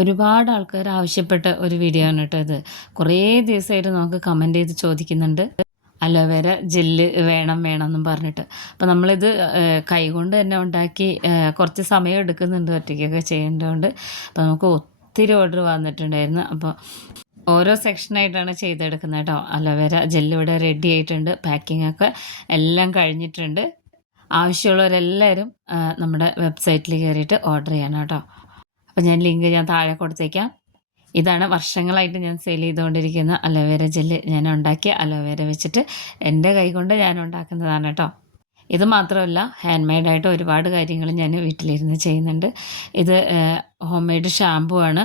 ഒരുപാട് ആൾക്കാർ ആവശ്യപ്പെട്ട ഒരു വീഡിയോ ആണ് കേട്ടോ ഇത്. കുറേ ദിവസമായിട്ട് നമുക്ക് കമൻറ്റ് ചെയ്ത് ചോദിക്കുന്നുണ്ട് അലോവേര ജെല്ല് വേണം വേണമെന്നും പറഞ്ഞിട്ട്. അപ്പോൾ നമ്മളിത് കൈകൊണ്ട് തന്നെ ഉണ്ടാക്കി കുറച്ച് സമയം എടുക്കുന്നുണ്ട് ഒറ്റയ്ക്കൊക്കെ ചെയ്യേണ്ടതുകൊണ്ട്. അപ്പോൾ നമുക്ക് ഒത്തിരി ഓർഡർ വന്നിട്ടുണ്ടായിരുന്നു. അപ്പോൾ ഓരോ സെക്ഷനായിട്ടാണ് ചെയ്തെടുക്കുന്നത് കേട്ടോ. അലോവേര ജെല്ല് ഇവിടെ റെഡി ആയിട്ടുണ്ട്. പാക്കിംഗ് ഒക്കെ എല്ലാം കഴിഞ്ഞിട്ടുണ്ട്. ആവശ്യമുള്ളവരെല്ലാവരും നമ്മുടെ വെബ്സൈറ്റിൽ കയറിയിട്ട് ഓർഡർ ചെയ്യണം കേട്ടോ. അപ്പോൾ ലിങ്ക് ഞാൻ താഴെ കൊടുത്തേക്കാം. ഇതാണ് വർഷങ്ങളായിട്ട് ഞാൻ സെയിൽ ചെയ്തുകൊണ്ടിരിക്കുന്ന അലോവേര ജെല്ല്. ഞാൻ ഉണ്ടാക്കിയ അലോവേര വെച്ചിട്ട് എൻ്റെ കൈകൊണ്ട് ഞാൻ ഉണ്ടാക്കുന്നതാണ് കേട്ടോ. ഇത് മാത്രമല്ല, ഹാൻഡ് മെയ്ഡായിട്ട് ഒരുപാട് കാര്യങ്ങൾ ഞാൻ വീട്ടിലിരുന്ന് ചെയ്യുന്നുണ്ട്. ഇത് ഹോം മെയ്ഡ് ഷാമ്പു ആണ്.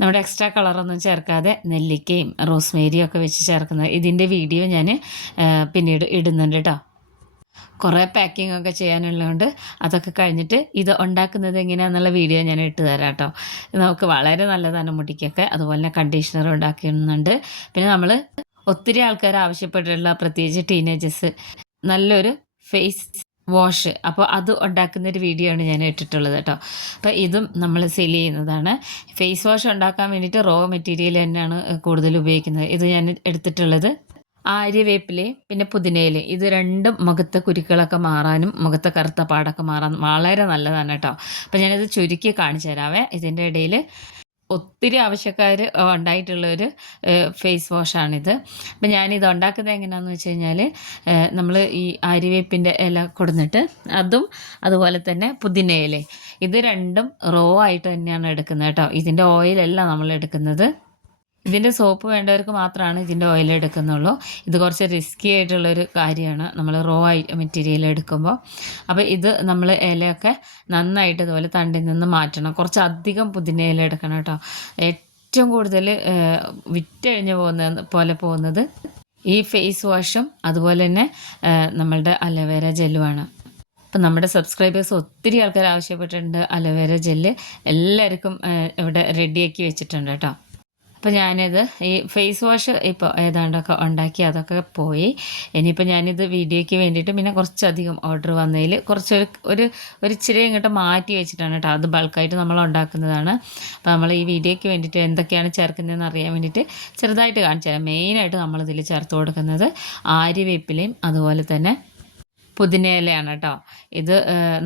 നമ്മുടെ എക്സ്ട്രാ കളറൊന്നും ചേർക്കാതെ നെല്ലിക്കയും റോസ്മേരിയും ഒക്കെ വെച്ച് ചേർക്കുന്നത്. ഇതിൻ്റെ വീഡിയോ ഞാൻ പിന്നീട് ഇടുന്നുണ്ട് കേട്ടോ. കുറേ പാക്കിംഗ് ഒക്കെ ചെയ്യാനുള്ളതുകൊണ്ട് അതൊക്കെ കഴിഞ്ഞിട്ട് ഇത് ഉണ്ടാക്കുന്നത് എങ്ങനെയാണെന്നുള്ള വീഡിയോ ഞാൻ ഇട്ട് തരാം കേട്ടോ. നമുക്ക് വളരെ നല്ലതാണ് മുടിക്കൊക്കെ. അതുപോലെ തന്നെ കണ്ടീഷണർ ഉണ്ടാക്കുന്നുണ്ട്. പിന്നെ നമ്മൾ ഒത്തിരി ആൾക്കാർ ആവശ്യപ്പെട്ടിട്ടുള്ള, പ്രത്യേകിച്ച് ടീനേജേഴ്സ്, നല്ലൊരു ഫേസ് വാഷ്, അപ്പോൾ അത് ഉണ്ടാക്കുന്നൊരു വീഡിയോ ആണ് ഞാൻ ഇട്ടിട്ടുള്ളത് കേട്ടോ. അപ്പോൾ ഇതും നമ്മൾ സെയിൽ ചെയ്യുന്നതാണ്. ഫേസ് വാഷ് ഉണ്ടാക്കാൻ വേണ്ടിയിട്ട് റോ മെറ്റീരിയൽ തന്നെയാണ് കൂടുതൽ ഉപയോഗിക്കുന്നത്. ഇത് ഞാൻ എടുത്തിട്ടുള്ളത് ആര്യവേപ്പിലയും പിന്നെ പുതിനയിലയും. ഇത് രണ്ടും മുഖത്തെ കുരുക്കളൊക്കെ മാറാനും മുഖത്തെ കറുത്ത പാടൊക്കെ മാറാനും വളരെ നല്ലതാണ് കേട്ടോ. അപ്പോൾ ഞാനിത് ചുരുക്കി കാണിച്ചു തരാവേ. ഇതിൻ്റെ ഇടയിൽ ഒത്തിരി ആവശ്യക്കാർ ഉണ്ടായിട്ടുള്ളൊരു ഫേസ് വാഷാണിത്. അപ്പം ഞാനിത് ഉണ്ടാക്കുന്നത് എങ്ങനെയാണെന്ന് വെച്ച് കഴിഞ്ഞാൽ, നമ്മൾ ഈ ആര്യവേപ്പിൻ്റെ ഇല കൊടുന്നിട്ട് അതും അതുപോലെ തന്നെ പുതിനയില, ഇത് രണ്ടും റോ ആയിട്ട് തന്നെയാണ് എടുക്കുന്നത് കേട്ടോ. ഇതിൻ്റെ ഓയിലല്ല നമ്മൾ എടുക്കുന്നത്. ഇതിൻ്റെ സോപ്പ് വേണ്ടവർക്ക് മാത്രമാണ് ഇതിൻ്റെ ഓയിൽ എടുക്കുന്നുള്ളൂ. ഇത് കുറച്ച് റിസ്കി ആയിട്ടുള്ളൊരു കാര്യമാണ് നമ്മൾ റോ മെറ്റീരിയൽ എടുക്കുമ്പോൾ. അപ്പോൾ ഇത് നമ്മൾ ഇലയൊക്കെ നന്നായിട്ട് ഇതുപോലെ തണ്ടിൽ നിന്ന് മാറ്റണം. കുറച്ച് അധികം പുതിന ഇല എടുക്കണം കേട്ടോ. ഏറ്റവും കൂടുതൽ വിറ്റഴിഞ്ഞ് പോകുന്നത് ഈ ഫേസ് വാഷും അതുപോലെ തന്നെ നമ്മളുടെ അലോവേര ജെല്ലുമാണ്. അപ്പം നമ്മുടെ സബ്സ്ക്രൈബേഴ്സ് ഒത്തിരി ആൾക്കാർ ആവശ്യപ്പെട്ടിട്ടുണ്ട് അലോവേര ജെല്ല്. എല്ലാവർക്കും ഇവിടെ റെഡിയാക്കി വെച്ചിട്ടുണ്ട് കേട്ടോ. അപ്പോൾ ഞാനിത് ഈ ഫേസ് വാഷ് ഇപ്പോൾ ഏതാണ്ടൊക്കെ ഉണ്ടാക്കി അതൊക്കെ പോയി. ഇനിയിപ്പോൾ ഞാനിത് വീഡിയോയ്ക്ക് വേണ്ടിയിട്ട് പിന്നെ കുറച്ചധികം ഓർഡർ വന്നതിൽ ഒരു ഇച്ചിരി ഇങ്ങോട്ട് മാറ്റി വെച്ചിട്ടാണ് കേട്ടോ. അത് ബൾക്കായിട്ട് നമ്മൾ ഉണ്ടാക്കുന്നതാണ്. അപ്പോൾ നമ്മൾ ഈ വീഡിയോയ്ക്ക് വേണ്ടിയിട്ട് എന്തൊക്കെയാണ് ചേർക്കുന്നതെന്ന് അറിയാൻ വേണ്ടിയിട്ട് ചെറുതായിട്ട് കാണിച്ചു തരാം. മെയിനായിട്ട് നമ്മളിതിൽ ചേർത്ത് കൊടുക്കുന്നത് ആര്യവേപ്പിലയും അതുപോലെ തന്നെ പുതിനയിലയാണ് കേട്ടോ. ഇത്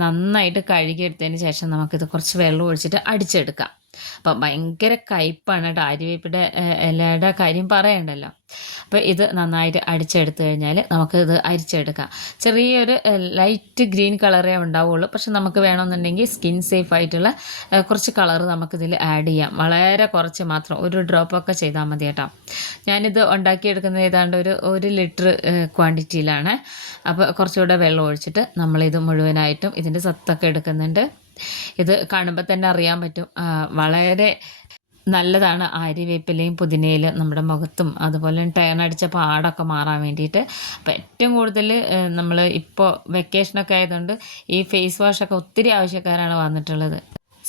നന്നായിട്ട് കഴുകിയെടുത്തതിന് ശേഷം നമുക്കിത് കുറച്ച് വെള്ളം ഒഴിച്ചിട്ട് അടിച്ചെടുക്കാം. അപ്പം ഭയങ്കര കയ്പ്പാണ് കേട്ടോ. ആര്യവേപ്പിൻ്റെ ഇലയുടെ കാര്യം പറയണ്ടല്ലോ. അപ്പോൾ ഇത് നന്നായിട്ട് അടിച്ചെടുത്ത് കഴിഞ്ഞാൽ നമുക്കിത് അരിച്ചെടുക്കാം. ചെറിയൊരു ലൈറ്റ് ഗ്രീൻ കളറേ ഉണ്ടാവുള്ളൂ. പക്ഷെ നമുക്ക് വേണമെന്നുണ്ടെങ്കിൽ സ്കിൻ സേഫ് ആയിട്ടുള്ള കുറച്ച് കളർ നമുക്കിതിൽ ആഡ് ചെയ്യാം. വളരെ കുറച്ച് മാത്രം, ഒരു ഡ്രോപ്പൊക്കെ ചെയ്താൽ മതി കേട്ടോ. ഞാനിത് ഉണ്ടാക്കിയെടുക്കുന്നത് ഏതാണ്ട് ഒരു ലിറ്റർ ക്വാണ്ടിറ്റിയിലാണ്. അപ്പോൾ കുറച്ചുകൂടെ വെള്ളം ഒഴിച്ചിട്ട് നമ്മളിത് മുഴുവനായിട്ടും ഇതിൻ്റെ സത്തൊക്കെ എടുക്കുന്നുണ്ട്. ഇത് കാണുമ്പോൾ തന്നെ അറിയാൻ പറ്റും, വളരെ നല്ലതാണ് ആര്യവേപ്പിലയും പുതിനയിലും നമ്മുടെ മുഖത്തും അതുപോലെ ടേൺ അടിച്ച പാടൊക്കെ മാറാൻ വേണ്ടിയിട്ട്. അപ്പോൾ ഏറ്റവും കൂടുതൽ നമ്മൾ ഇപ്പോൾ വെക്കേഷനൊക്കെ ആയതുകൊണ്ട് ഈ ഫേസ് വാഷൊക്കെ ഒത്തിരി ആവശ്യക്കാരാണ് വന്നിട്ടുള്ളത്.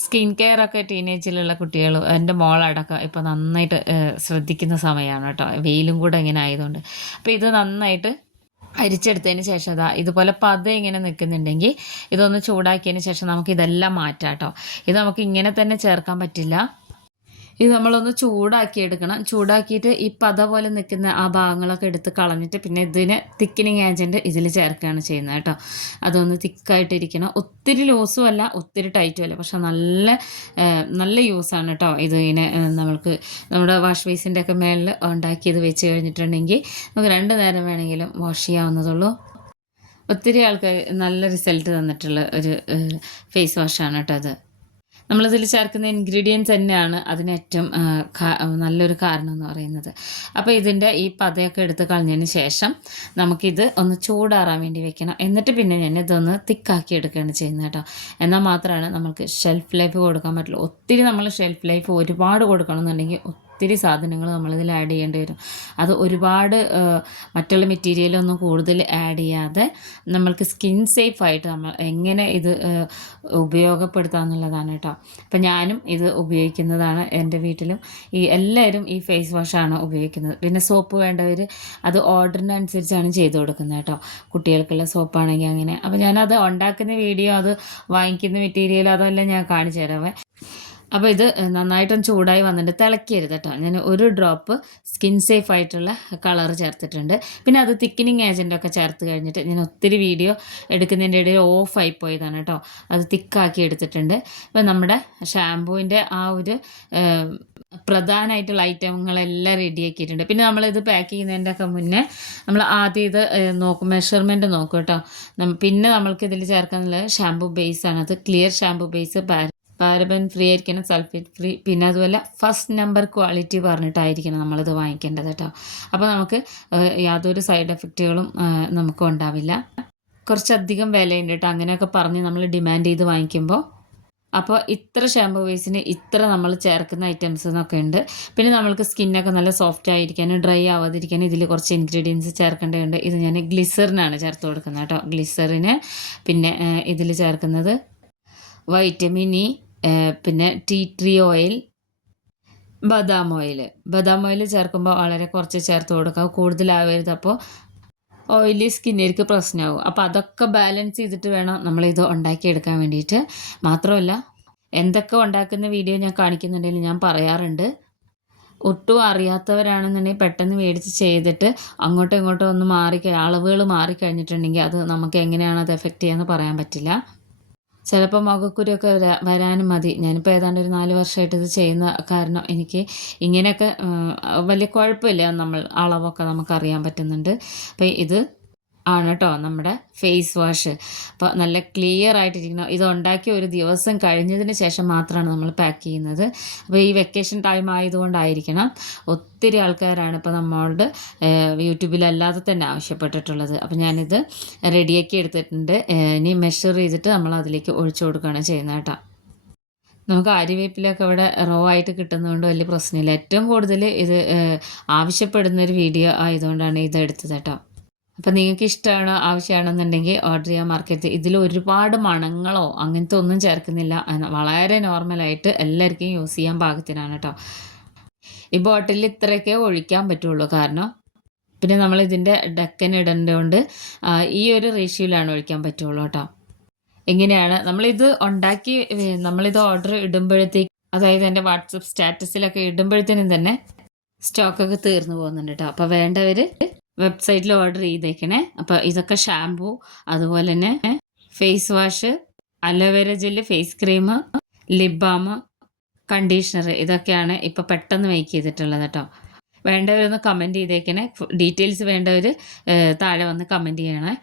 സ്കിൻ കെയർ ഒക്കെ ടീനേജിലുള്ള കുട്ടികൾ, എൻ്റെ മോളടക്കം ഇപ്പോൾ നന്നായിട്ട് ശ്രദ്ധിക്കുന്ന സമയമാണ് കേട്ടോ. വെയിലും കൂടെ ഇങ്ങനെ ആയതുകൊണ്ട്. അപ്പോൾ ഇത് നന്നായിട്ട് അരിച്ചെടുത്തതിന് ശേഷം ഇതുപോലെ ഇങ്ങനെ നിൽക്കുന്നുണ്ടെങ്കിൽ ഇതൊന്ന് ചൂടാക്കിയതിന് ശേഷം നമുക്ക് ഇതെല്ലാം മാറ്റാം കേട്ടോ. ഇത് നമുക്ക് ഇങ്ങനെ തന്നെ ചേർക്കാൻ പറ്റില്ല. ഇത് നമ്മളൊന്ന് ചൂടാക്കിയെടുക്കണം. ചൂടാക്കിയിട്ട് ഈ പോലെ നിൽക്കുന്ന ആ ഭാഗങ്ങളൊക്കെ എടുത്ത് കളഞ്ഞിട്ട് പിന്നെ ഇതിന് തിക്കനിങ് ഏജൻറ്റ് ഇതിൽ ചേർക്കുകയാണ് ചെയ്യുന്നത് കേട്ടോ. അതൊന്ന് തിക്കായിട്ടിരിക്കണം. ഒത്തിരി ലൂസും അല്ല ഒത്തിരി ടൈറ്റും അല്ല, പക്ഷെ നല്ല യൂസാണ് കേട്ടോ. ഇതിങ്ങനെ നമ്മൾക്ക് നമ്മുടെ വാഷ് ബേസിൻ്റെ ഒക്കെ മേളിൽ ഉണ്ടാക്കിയത് വെച്ച് കഴിഞ്ഞിട്ടുണ്ടെങ്കിൽ നമുക്ക് 2 നേരം വേണമെങ്കിലും വാഷ് ചെയ്യാവുന്നതുള്ളൂ. ഒത്തിരി ആൾക്കാർ നല്ല റിസൾട്ട് തന്നിട്ടുള്ള ഒരു ഫേസ് വാഷാണ് കേട്ടോ അത്. നമ്മളിതിൽ ചേർക്കുന്ന ഇൻഗ്രീഡിയൻസ് തന്നെയാണ് അതിന് ഏറ്റവും നല്ലൊരു കാരണം എന്ന് പറയുന്നത്. അപ്പോൾ ഇതിൻ്റെ ഈ പതയൊക്കെ എടുത്ത് കളഞ്ഞതിന് ശേഷം നമുക്കിത് ഒന്ന് ചൂടാറാൻ വേണ്ടി വെക്കണം. എന്നിട്ട് പിന്നെ ഞാൻ ഇതൊന്ന് തിക്കാക്കി എടുക്കുകയാണ് ചെയ്യുന്നത് കേട്ടോ. എന്നാൽ മാത്രമാണ് നമുക്ക് ഷെൽഫ് ലൈഫ് കൊടുക്കാൻ പറ്റുള്ളൂ. ഒത്തിരി നമ്മൾ ഷെൽഫ് ലൈഫ് ഒരുപാട് കൊടുക്കണമെന്നുണ്ടെങ്കിൽ ഒത്തിരി സാധനങ്ങൾ നമ്മളിതിൽ ആഡ് ചെയ്യേണ്ടി വരും. അത് ഒരുപാട് മറ്റുള്ള മെറ്റീരിയലൊന്നും കൂടുതൽ ആഡ് ചെയ്യാതെ നമ്മൾക്ക് സ്കിൻ സേഫായിട്ട് നമ്മൾ എങ്ങനെ ഇത് ഉപയോഗപ്പെടുത്താമെന്നുള്ളതാണ് കേട്ടോ. അപ്പം ഞാനും ഇത് ഉപയോഗിക്കുന്നതാണ്. എൻ്റെ വീട്ടിലും എല്ലാവരും ഈ ഫേസ് വാഷാണ് ഉപയോഗിക്കുന്നത്. പിന്നെ സോപ്പ് വേണ്ടവർ അത് ഓർഡറിനനുസരിച്ചാണ് ചെയ്ത് കൊടുക്കുന്നത് കേട്ടോ. കുട്ടികൾക്കുള്ള സോപ്പാണെങ്കിൽ അങ്ങനെ. അപ്പോൾ ഞാനത് ഉണ്ടാക്കുന്ന വീഡിയോ, അത് വാങ്ങിക്കുന്ന മെറ്റീരിയൽ, അതെല്ലാം ഞാൻ കാണിച്ചു തരാവേ. അപ്പോൾ ഇത് നന്നായിട്ടൊന്ന് ചൂടായി വന്നിട്ട് തിളക്കരുത് കേട്ടോ. ഞാൻ ഒരു ഡ്രോപ്പ് സ്കിൻ സേഫ് ആയിട്ടുള്ള കളർ ചേർത്തിട്ടുണ്ട്. പിന്നെ അത് തിക്കനിങ് ഏജൻറ്റൊക്കെ ചേർത്ത് കഴിഞ്ഞിട്ട് ഞാൻ ഒത്തിരി വീഡിയോ എടുക്കുന്നതിൻ്റെ ഇടയിൽ ഓഫായി പോയതാണ് കേട്ടോ. അത് തിക്കാക്കി എടുത്തിട്ടുണ്ട്. അപ്പോൾ നമ്മുടെ ഷാമ്പൂവിൻ്റെ ആ ഒരു പ്രധാനമായിട്ടുള്ള ഐറ്റങ്ങളെല്ലാം റെഡിയാക്കിയിട്ടുണ്ട്. പിന്നെ നമ്മളിത് പാക്ക് ചെയ്യുന്നതിൻ്റെ ഒക്കെ മുന്നേ നമ്മൾ ആദ്യം ഇത് നോക്കും, മെഷർമെൻറ്റ് നോക്കും കേട്ടോ. പിന്നെ നമ്മൾക്ക് ഇതിൽ ചേർക്കാനുള്ളത് ഷാമ്പൂ ബേസാണ്. അത് clear shampoo base, paraben free ആയിരിക്കണം, സൾഫേറ്റ് ഫ്രീ, പിന്നെ അതുപോലെ ഫസ്റ്റ് നമ്പർ ക്വാളിറ്റി പറഞ്ഞിട്ടായിരിക്കണം നമ്മളിത് വാങ്ങിക്കേണ്ടത് കേട്ടോ. അപ്പോൾ നമുക്ക് യാതൊരു സൈഡ് എഫക്റ്റുകളും നമുക്ക് ഉണ്ടാവില്ല. കുറച്ചധികം വിലയുണ്ട് കേട്ടോ. അങ്ങനെയൊക്കെ പറഞ്ഞ് നമ്മൾ ഡിമാൻഡ് ചെയ്ത് വാങ്ങിക്കുമ്പോൾ. അപ്പോൾ ഇത്ര ഷാമ്പൂ ബേസിന് ഇത്ര നമ്മൾ ചേർക്കുന്ന ഐറ്റംസ് എന്നൊക്കെ ഉണ്ട്. പിന്നെ നമ്മൾക്ക് സ്കിന്നൊക്കെ നല്ല സോഫ്റ്റ് ആയിരിക്കാനും ഡ്രൈ ആവാതിരിക്കാനും ഇതിൽ കുറച്ച് ഇൻഗ്രീഡിയൻസ് ചേർക്കേണ്ടതുണ്ട്. ഇത് ഞാൻ ഗ്ലിസറിനാണ് ചേർത്ത് കൊടുക്കുന്നത് കേട്ടോ. ഗ്ലിസറിന് പിന്നെ ഇതിൽ ചേർക്കുന്നത് വൈറ്റമിൻ ഇ, പിന്നെ ടീ ട്രീ ഓയിൽ, ബദാം ഓയിൽ ചേർക്കുമ്പോൾ വളരെ കുറച്ച് ചേർത്ത് കൊടുക്കുക, കൂടുതലാവരുത്. അപ്പോൾ ഓയിലി സ്കിന്നിലേക്ക് പ്രശ്നമാകും. അപ്പോൾ അതൊക്കെ ബാലൻസ് ചെയ്തിട്ട് വേണം നമ്മളിത് ഉണ്ടാക്കിയെടുക്കാൻ വേണ്ടിയിട്ട്. മാത്രമല്ല എന്തൊക്കെ ഉണ്ടാക്കുന്ന വീഡിയോ ഞാൻ കാണിക്കുന്നുണ്ടെങ്കിൽ ഞാൻ പറയാറുണ്ട്, ഒട്ടും അറിയാത്തവരാണെന്നുണ്ടെങ്കിൽ പെട്ടെന്ന് മേടിച്ച് ചെയ്തിട്ട് അങ്ങോട്ടും ഇങ്ങോട്ടും ഒന്ന് അളവുകൾ മാറിക്കഴിഞ്ഞിട്ടുണ്ടെങ്കിൽ അത് നമുക്ക് എങ്ങനെയാണ് അത് എഫക്റ്റ് ചെയ്യാന്ന് പറയാൻ പറ്റില്ല. ചിലപ്പോൾ മുഖക്കുരുവൊക്കെ വരാനും മതി. ഞാനിപ്പോൾ ഏതാണ്ട് ഒരു 4 വർഷമായിട്ട് ഇത് ചെയ്യുന്ന കാരണം എനിക്ക് ഇങ്ങനെയൊക്കെ വലിയ കുഴപ്പമില്ല. അളവൊക്കെ നമുക്കറിയാൻ പറ്റുന്നുണ്ട്. അപ്പോൾ ഇത് ആണ് കേട്ടോ നമ്മുടെ ഫേസ് വാഷ്. അപ്പോൾ നല്ല ക്ലിയർ ആയിട്ടിരിക്കണം. ഇത് ഉണ്ടാക്കി ഒരു ദിവസം കഴിഞ്ഞതിന് ശേഷം മാത്രമാണ് നമ്മൾ പാക്ക് ചെയ്യുന്നത്. അപ്പോൾ ഈ വെക്കേഷൻ ടൈം ആയതുകൊണ്ടായിരിക്കണം ഒത്തിരി ആൾക്കാരാണ് ഇപ്പോൾ നമ്മളോട് യൂട്യൂബിലല്ലാതെ തന്നെ ആവശ്യപ്പെട്ടിട്ടുള്ളത്. അപ്പോൾ ഞാനിത് റെഡിയാക്കി എടുത്തിട്ടുണ്ട്. ഇനി മെഷർ ചെയ്തിട്ട് നമ്മൾ അതിലേക്ക് ഒഴിച്ചു കൊടുക്കുകയാണ് ചെയ്യുന്നത് കേട്ടോ. നമുക്ക് ആര്യവേപ്പിലൊക്കെ ഇവിടെ റോ ആയിട്ട് കിട്ടുന്നതുകൊണ്ട് വലിയ പ്രശ്നമില്ല. ഏറ്റവും കൂടുതൽ ഇത് ആവശ്യപ്പെടുന്നൊരു വീഡിയോ ആയതുകൊണ്ടാണ് ഇത് എടുത്തത് കേട്ടോ. അപ്പോൾ നിങ്ങൾക്ക് ഇഷ്ടമാണോ ആവശ്യമാണെന്നുണ്ടെങ്കിൽ ഓർഡർ ചെയ്യാൻ മറക്കരുത്. ഇതിൽ ഒരുപാട് മണങ്ങളോ അങ്ങനത്തെ ഒന്നും ചേർക്കുന്നില്ല. വളരെ നോർമലായിട്ട് എല്ലാവർക്കും യൂസ് ചെയ്യാൻ പാകത്തിനാണ് കേട്ടോ. ഈ ബോട്ടിലിൽ ഇത്രയൊക്കെ ഒഴിക്കാൻ പറ്റുള്ളൂ. കാരണം പിന്നെ നമ്മൾ ഇതിൻ്റെ ഡക്കൻ ഇടേണ്ടതുകൊണ്ട് ഈ ഒരു റേഷ്യോയിലാണ് ഒഴിക്കാൻ പറ്റുള്ളൂ കേട്ടോ. എങ്ങനെയാണ് നമ്മളിത് ഉണ്ടാക്കി നമ്മളിത് ഓർഡർ ഇടുമ്പോഴത്തേക്ക്, അതായത് എൻ്റെ വാട്സപ്പ് സ്റ്റാറ്റസിലൊക്കെ ഇടുമ്പോഴത്തേനും തന്നെ സ്റ്റോക്കൊക്കെ തീർന്നു പോകുന്നുണ്ട് കേട്ടോ. അപ്പോൾ വേണ്ടവർ വെബ്സൈറ്റിൽ ഓർഡർ ചെയ്തേക്കണേ. അപ്പോൾ ഇതൊക്കെ ഷാമ്പൂ, അതുപോലെ തന്നെ face wash, aloe vera gel, face cream, lip balm, conditioner, ഇതൊക്കെയാണ് ഇപ്പോൾ പെട്ടെന്ന് മേക്ക് ചെയ്തിട്ടുള്ളത് കേട്ടോ. വേണ്ടവരൊന്ന് കമൻറ്റ് ചെയ്തേക്കണേ. ഡീറ്റെയിൽസ് വേണ്ടവർ താഴെ വന്ന് കമൻറ്റ് ചെയ്യണേ.